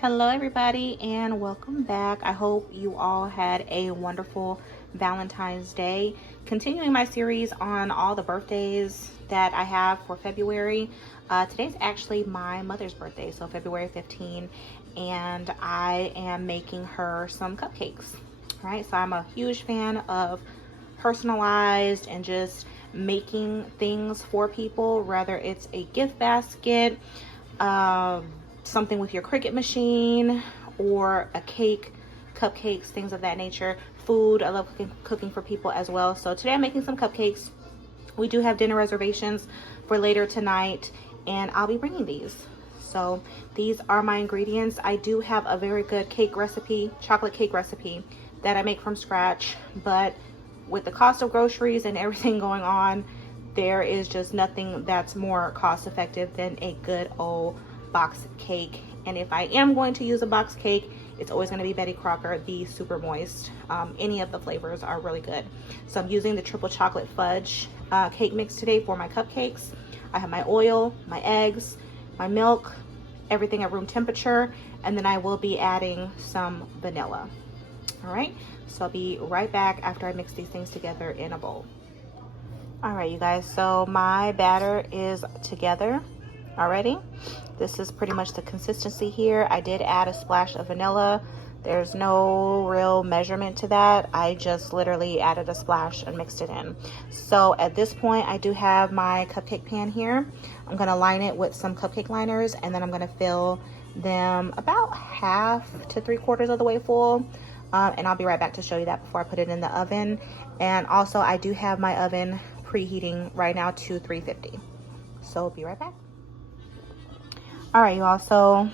Hello everybody and welcome back. I hope you all had a wonderful Valentine's Day. Continuing my series on all the birthdays that I have for February. Today's actually my mother's birthday, so February 15, and I am making her some cupcakes. All right, so I'm a huge fan of personalized and just making things for people, whether it's a gift basket, something with your Cricut machine, or a cake, cupcakes, things of that nature. Food, I love cooking for people as well. So today I'm making some cupcakes. We do have dinner reservations for later tonight, and I'll be bringing these. So these are my ingredients. I do have a very good cake recipe, chocolate cake recipe that I make from scratch, but with the cost of groceries and everything going on, there is just nothing that's more cost effective than a good old box cake. And if I am going to use a box cake, it's always going to be Betty Crocker, the super moist. Any of the flavors are really good. So I'm using the triple chocolate fudge cake mix today for my cupcakes. I have my oil, my eggs, my milk, everything at room temperature, and then I will be adding some vanilla. All right, so I'll be right back after I mix these things together in a bowl. All right, you guys, so my batter is together already. This is pretty much the consistency here. I did add a splash of vanilla. There's no real measurement to that. I just literally added a splash and mixed it in. So at this point, I do have my cupcake pan here. I'm gonna line it with some cupcake liners, and then I'm gonna fill them about half to 3/4 of the way full. And I'll be right back to show you that before I put it in the oven. And also I do have my oven preheating right now to 350. So I'll be right back. All right, you all, so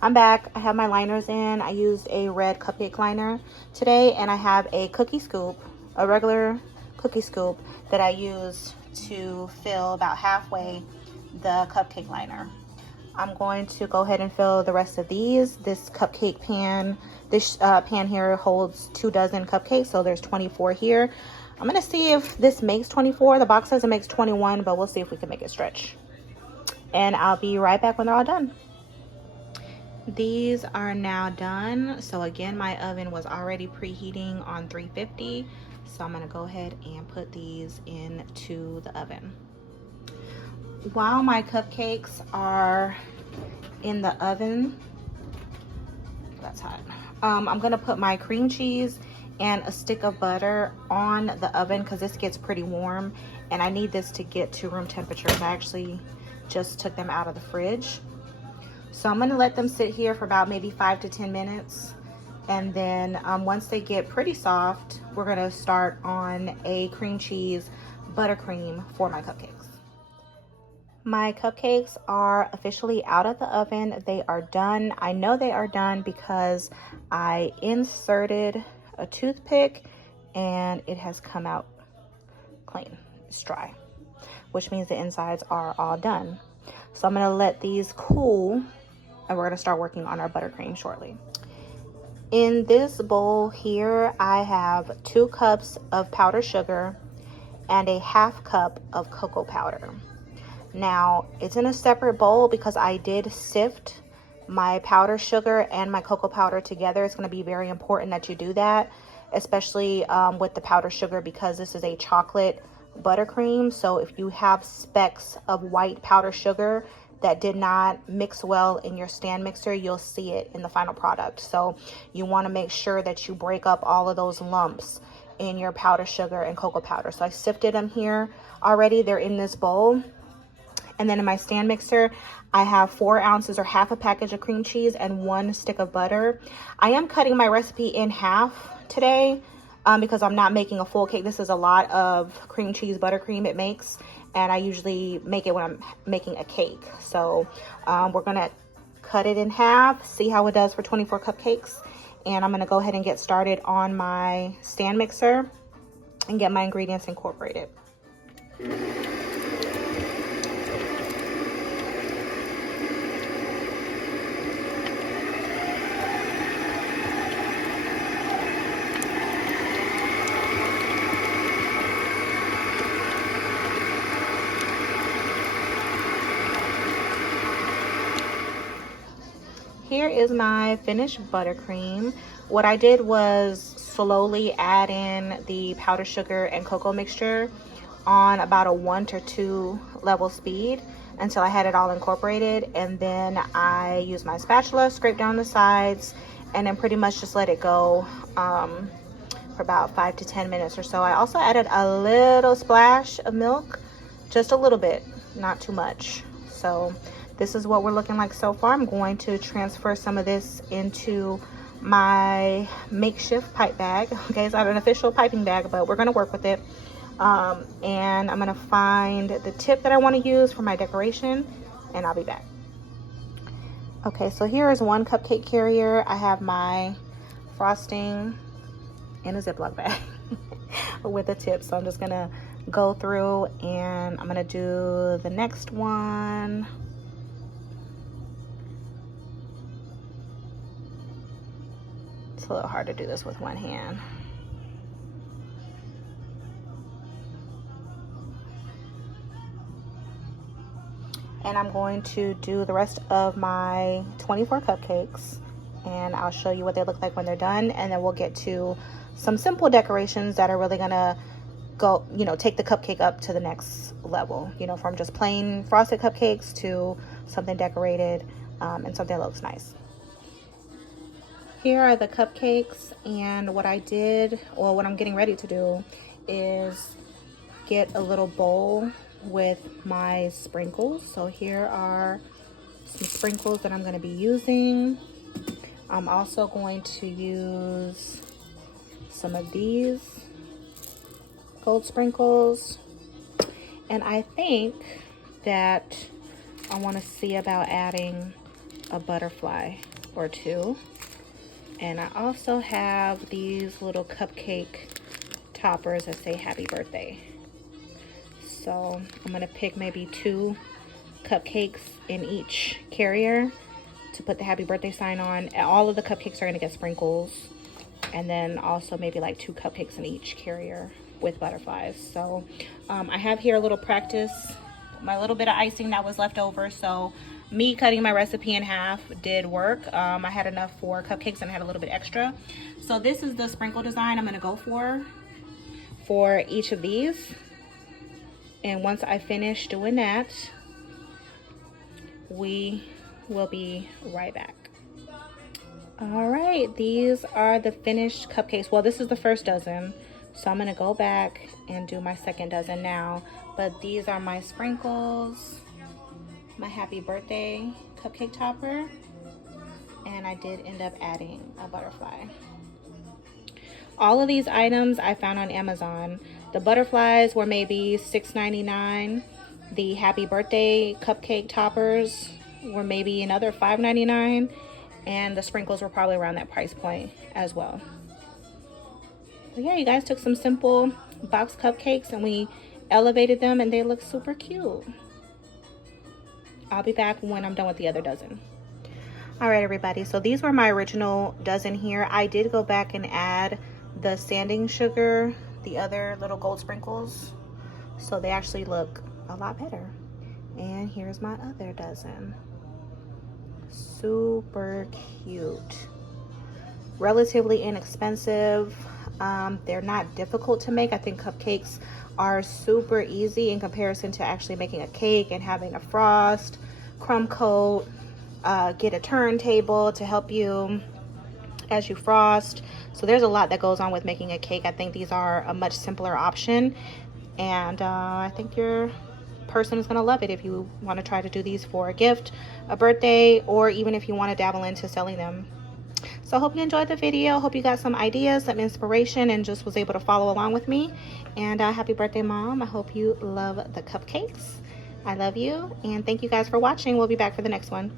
I'm back. I have my liners in. I used a red cupcake liner today, and I have a cookie scoop, a regular cookie scoop that I use to fill about halfway the cupcake liner. I'm going to go ahead and fill the rest of these. This cupcake pan, this pan here holds 2 dozen cupcakes, so there's 24 here. I'm gonna see if this makes 24. The box says it makes 21, but we'll see if we can make it stretch. And I'll be right back when they're all done. These are now done. So again, my oven was already preheating on 350. So I'm gonna go ahead and put these into the oven. While my cupcakes are in the oven, that's hot, I'm gonna put my cream cheese and a stick of butter on the oven because this gets pretty warm, and I need this to get to room temperature. I actually just took them out of the fridge. So I'm gonna let them sit here for about maybe 5 to 10 minutes. And then once they get pretty soft, we're gonna start on a cream cheese buttercream for my cupcakes. My cupcakes are officially out of the oven. They are done. I know they are done because I inserted a toothpick and it has come out clean. It's dry, which means the insides are all done. So I'm gonna let these cool, and we're gonna start working on our buttercream shortly. In this bowl here, I have 2 cups of powdered sugar and a 1/2 cup of cocoa powder. Now, it's in a separate bowl because I did sift my powdered sugar and my cocoa powder together. It's gonna be very important that you do that, especially with the powdered sugar, because this is a chocolate buttercream. So if you have specks of white powdered sugar that did not mix well in your stand mixer, you'll see it in the final product. So you want to make sure that you break up all of those lumps in your powdered sugar and cocoa powder. So I sifted them here already. They're in this bowl. And then in my stand mixer, I have 4 ounces or half a package of cream cheese and 1 stick of butter. I am cutting my recipe in half today because I'm not making a full cake. This is a lot of cream cheese buttercream it makes, and I usually make it when I'm making a cake. So we're gonna cut it in half, see how it does for 24 cupcakes. And I'm gonna go ahead and get started on my stand mixer and get my ingredients incorporated. Here is my finished buttercream. What I did was slowly add in the powdered sugar and cocoa mixture on about a 1 to 2 level speed until I had it all incorporated, and then I used my spatula, scrape down the sides, and then pretty much just let it go for about 5 to 10 minutes or so. I also added a little splash of milk, just a little bit, not too much. So this is what we're looking like so far. I'm going to transfer some of this into my makeshift pipe bag. Okay, it's not an official piping bag, but we're gonna work with it. And I'm gonna find the tip that I want to use for my decoration, and I'll be back. Okay, so here is one cupcake carrier. I have my frosting in a Ziploc bag with a tip. So I'm just gonna go through and I'm gonna do the next one. It's a little hard to do this with one hand. And I'm going to do the rest of my 24 cupcakes, and I'll show you what they look like when they're done, and then we'll get to some simple decorations that are really gonna go, you know, take the cupcake up to the next level, you know, from just plain frosted cupcakes to something decorated and something that looks nice. Here are the cupcakes, and what I did, or what I'm getting ready to do, is get a little bowl with my sprinkles. So here are some sprinkles that I'm going to be using. I'm also going to use some of these gold sprinkles, and I think that I want to see about adding a butterfly or two. And I also have these little cupcake toppers that say happy birthday. So I'm gonna pick maybe 2 cupcakes in each carrier to put the happy birthday sign on. All of the cupcakes are gonna get sprinkles, and then also maybe like 2 cupcakes in each carrier with butterflies. So I have here a little practice, my little bit of icing that was left over. So me cutting my recipe in half did work. I had enough for cupcakes and I had a little bit extra. So this is the sprinkle design I'm gonna go for each of these. And once I finish doing that, we will be right back. All right, these are the finished cupcakes. Well, this is the first dozen, so I'm gonna go back and do my second dozen now. But these are my sprinkles, my happy birthday cupcake topper, and I did end up adding a butterfly. All of these items I found on Amazon. The butterflies were maybe $6.99. The happy birthday cupcake toppers were maybe another $5.99. And the sprinkles were probably around that price point as well. But yeah, you guys took some simple box cupcakes and we elevated them, and they look super cute. I'll be back when I'm done with the other dozen. All right, everybody. So these were my original dozen here. I did go back and add the sanding sugar, the other little gold sprinkles, so they actually look a lot better. And here's my other dozen. Super cute, relatively inexpensive. They're not difficult to make. I think cupcakes are super easy in comparison to actually making a cake and having a frost, crumb coat, get a turntable to help you as you frost. So there's a lot that goes on with making a cake. I think these are a much simpler option, and I think your person is gonna love it if you want to try to do these for a gift, a birthday, or even if you want to dabble into selling them. So I hope you enjoyed the video. Hope you got some ideas, some inspiration, and just was able to follow along with me. And happy birthday, Mom. I hope you love the cupcakes. I love you, and thank you guys for watching. We'll be back for the next one.